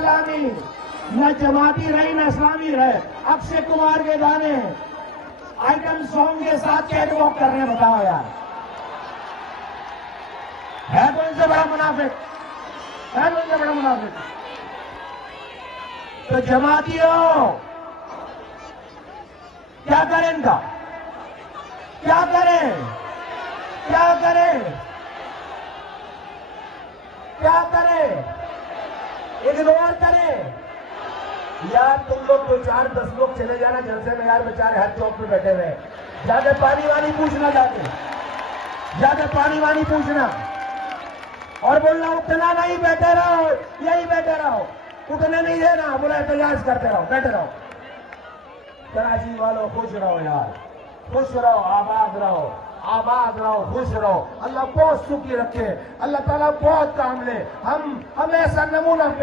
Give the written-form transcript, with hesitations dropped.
इस्लामी, न जमाती रही न इस्लामी रहे। अक्षय कुमार के गाने आइटम सॉन्ग के साथ कैट वॉक कर रहे हैं, बताओ यार, है तो इनसे बड़ा मुनाफिक, है तो इनसे बड़ा मुनाफिक। तो जमातियों क्या करें इनका, क्या करें, क्या करें, क्या करें, इग्नोर करें यार। तुम लोग 2 4 10 लोग चले जाना जलसे में यार, बेचारे हर चौक पे बैठे हुए, जाके पानी वानी पूछना, जाके पानी वानी पूछना और बोलना उठना नहीं, बैठे रहो, यही बैठे रहो, उठने नहीं देना, बोला एहतजाज करते रहो, बैठे रहो। कराची वालों खुश रहो यार, खुश रहो, आबाद रहो, आबाद रहो, खुश रहो। अल्लाह बहुत सुखी रखे, अल्लाह ताला बहुत काम ले। हम ऐसा नमूना